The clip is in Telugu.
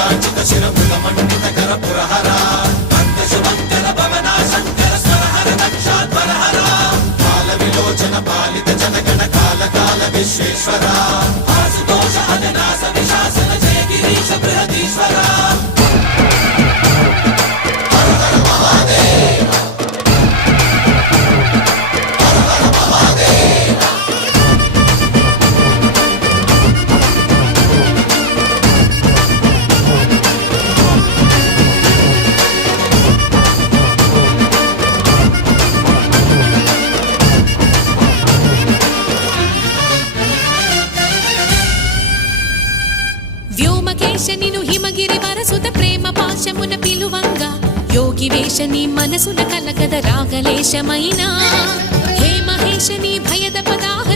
కాంచిత శిరముల మండిత కర పురహర అంత శుభంకర భవనా శంకర స్వరహర దక్షాధ్వరహర కాల విలోచన పాలిత జనగణ కాల కాల విశ్వేశ్వర ఆశుతోష అజనాశ విశాసన జయ గిరీశ బృహదీశ్వర వ్యోమకేశనిను హిమగిరి వరసుత ప్రేమ పాశమున పిలువంగా యోగి వేషని మనసున కలకద రాగలేశమైనా హే మహేశని భయద పదాహ